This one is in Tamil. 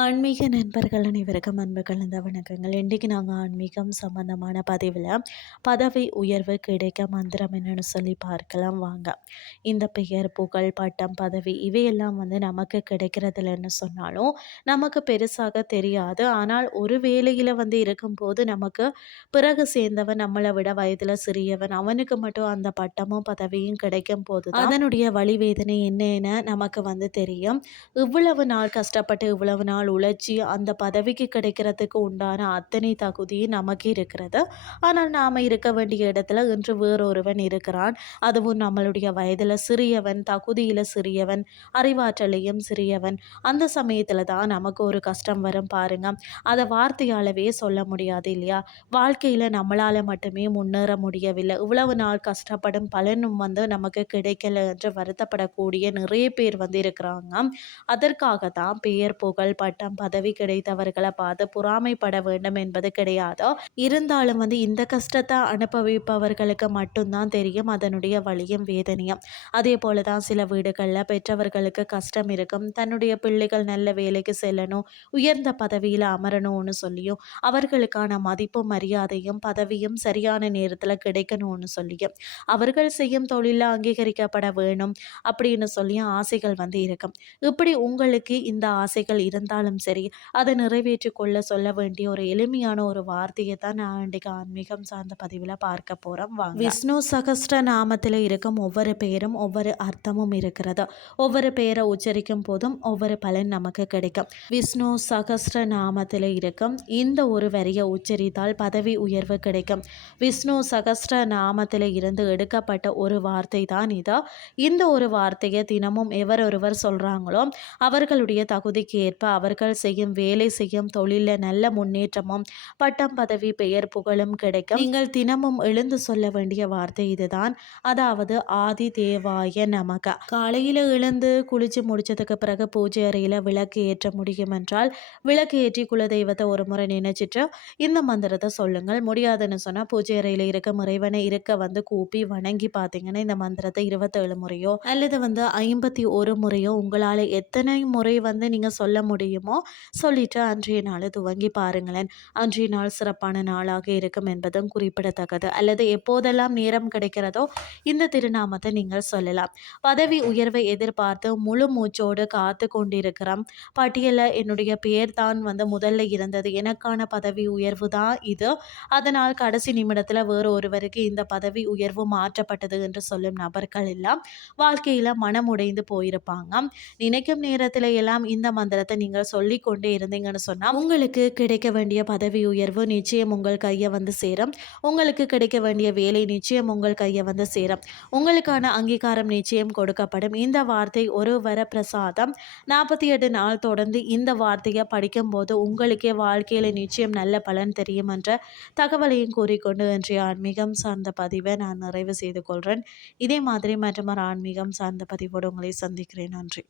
ஆன்மீக நண்பர்கள் அனைவருக்கும் அன்பு கலந்த வணக்கங்கள். இன்றைக்கு நாங்கள் ஆன்மீகம் சம்பந்தமான பதிவில் பதவி உயர்வு கிடைக்க மந்திரம் என்னன்னு சொல்லி பார்க்கலாம். வாங்க. இந்த பெயர் புகழ் பட்டம் பதவி இவையெல்லாம் வந்து நமக்கு கிடைக்கிறதில்லன்னு சொன்னாலும் நமக்கு பெருசாக தெரியாது. ஆனால் ஒரு வேலையில் வந்து இருக்கும்போது நமக்கு பிறகு சேர்ந்தவன் நம்மளை விட வயதில் சிறியவன் அவனுக்கு மட்டும் அந்த பட்டமும் பதவியும் கிடைக்கும் போது அதனுடைய வழிவேதனை என்னன்னு நமக்கு வந்து தெரியும். இவ்வளவு நாள் கஷ்டப்பட்டு இவ்வளவு நாள் உழைச்சி அந்த பதவிக்கு கிடைக்கிறதுக்கு உண்டான அத்தனை தகுதியும் நமக்கு இருக்கிறது. ஆனால் நாம் இருக்க வேண்டிய இடத்துல இன்று வேறொருவன் இருக்கிறான். அதுவும் நம்மளுடைய வயதில் சிறியவன் தகுதியில் சிறியவன் அறிவாற்றலையும் சிறியவன். அந்த சமயத்தில் தான் நமக்கு ஒரு கஷ்டம் வரும் பாருங்க. அதை வார்த்தையாலவே சொல்ல முடியாது இல்லையா? வாழ்க்கையில் நம்மளால் மட்டுமே முன்னேற முடியவில்லை. இவ்வளவு நாள் கஷ்டப்படும் பலனும் வந்து நமக்கு கிடைக்கல என்று வருத்தப்படக்கூடிய நிறைய பேர் வந்து இருக்கிறாங்க. அதற்காக தான் பெயர் புகழ் பட்டம் பதவி கிடைத்தவர்களை பார்த்து பொறாமைப்பட வேண்டும் என்பது கிடையாதோ. இருந்தாலும் வந்து இந்த கஷ்டத்தை அனுபவிப்பவர்களுக்கு மட்டும்தான் தெரியும் அதனுடைய வழியும் வேதனையும். அதே போல தான் சில வீடுகளில் பெற்றவர்களுக்கு கஷ்டம் இருக்கும். தன்னுடைய பிள்ளைகள் நல்ல வேலைக்கு செல்லணும் உயர்ந்த பதவியில் அமரணும்னு சொல்லியும் அவர்களுக்கான மதிப்பும் மரியாதையும் பதவியும் சரியான நேரத்தில் கிடைக்கணும்னு சொல்லியும் அவர்கள் செய்யும் தொழிலில் அங்கீகரிக்கப்பட வேணும் அப்படின்னு சொல்லியும் ஆசைகள் வந்து இருக்கும். இப்படி உங்களுக்கு இந்த ஆசைகள் இருந்தால் கேட்டாலும் சரி அதை நிறைவேற்றி கொள்ள சொல்ல வேண்டிய ஒரு எளிமையான ஒரு வார்த்தையை தான் நான் இன்றைக்கு ஆன்மீகம் சார்ந்த பதிவில் பார்க்க போகிறோம் வாங்க. விஷ்ணு சகஸ்ட நாமத்தில் இருக்கும் ஒவ்வொரு பெயரும் ஒவ்வொரு அர்த்தமும் இருக்கிறது. ஒவ்வொரு பெயரை உச்சரிக்கும் போதும் ஒவ்வொரு பலன் நமக்கு கிடைக்கும். விஷ்ணு சகஸ்ட நாமத்தில் இருக்கும் இந்த ஒரு வரியை உச்சரித்தால் பதவி உயர்வு கிடைக்கும். விஷ்ணு சகஸ்ட நாமத்தில் இருந்து எடுக்கப்பட்ட ஒரு வார்த்தை தான் இதோ. இந்த ஒரு வார்த்தையை தினமும் எவர் ஒருவர் சொல்கிறாங்களோ அவர்களுடைய தகுதிக்கு ஏற்ப அவர் அவர்கள் செய்யும் வேலை செய்யும் தொழிலில் நல்ல முன்னேற்றமும் பட்டம் பதவி பெயர் புகழும் கிடைக்கும். நீங்கள் தினமும் எழுந்து சொல்ல வேண்டிய வார்த்தை இதுதான். அதாவது ஆதி தேவாய நமக. காலையில் எழுந்து குளிச்சு முடிச்சதுக்கு பிறகு பூஜை அறையில் விளக்கு ஏற்ற முடியும் என்றால் விளக்கு ஏற்றி குலதெய்வத்தை ஒரு முறை நினைச்சிட்டு இந்த மந்திரத்தை சொல்லுங்கள். முடியாதுன்னு சொன்னால் பூஜை அறையில் இருக்க இறைவனை இருக்க வந்து கூப்பி வணங்கி பார்த்தீங்கன்னா இந்த மந்திரத்தை இருபத்தேழு முறையோ அல்லது வந்து ஐம்பத்தி ஒரு முறையோ உங்களால் எத்தனை முறை வந்து நீங்கள் சொல்ல முடியும்? முடியுமோ? சொல்லிட்டு அன்றைய நாள் துவங்கி பாருங்களேன். அன்றைய நாள் சிறப்பான நாளாக இருக்கும் என்பதும் குறிப்பிடத்தக்கது. அல்லது எப்போதெல்லாம் நேரம் கிடைக்கிறதோ இந்த திருநாமத்தை நீங்கள் சொல்லலாம். பதவி உயர்வை எதிர்பார்த்து முழு மூச்சோடு காத்து கொண்டிருக்கிறோம். பட்டியலில் என்னுடைய பேர் தான் வந்து முதல்ல இருந்தது. எனக்கான பதவி உயர்வு தான் இது. அதனால் கடைசி நிமிடத்தில் வேறு ஒருவருக்கு இந்த பதவி உயர்வு மாற்றப்பட்டது என்று சொல்லும் நபர்கள் எல்லாம் வாழ்க்கையில் மனம் உடைந்து போயிருப்பாங்க. நினைக்கும் நேரத்தில் எல்லாம் இந்த மந்திரத்தை நீங்கள் சொல்லி கொண்டே இருந்தீங்கன்னு சொன்னால் உங்களுக்கு கிடைக்க வேண்டிய பதவி உயர்வு நிச்சயம் உங்கள் கையை வந்து சேரும். உங்களுக்கு கிடைக்க வேண்டிய வேலை நிச்சயம் உங்கள் கையை வந்து சேரும். உங்களுக்கான அங்கீகாரம் நிச்சயம் கொடுக்கப்படும். இந்த வார்த்தை ஒரு வர பிரசாதம். நாற்பத்தி எட்டு நாள் தொடர்ந்து இந்த வார்த்தையை படிக்கும்போது உங்களுக்கே வாழ்க்கையில் நிச்சயம் நல்ல பலன் தெரியும் என்ற தகவலையும் கூறிக்கொண்டு இன்றைய ஆன்மீகம் சார்ந்த பதிவை நான் நிறைவு செய்து கொள்கிறேன் இதே மாதிரி மற்றொரு ஆன்மீகம் சார்ந்த பதிவோடு உங்களை சந்திக்கிறேன். நன்றி.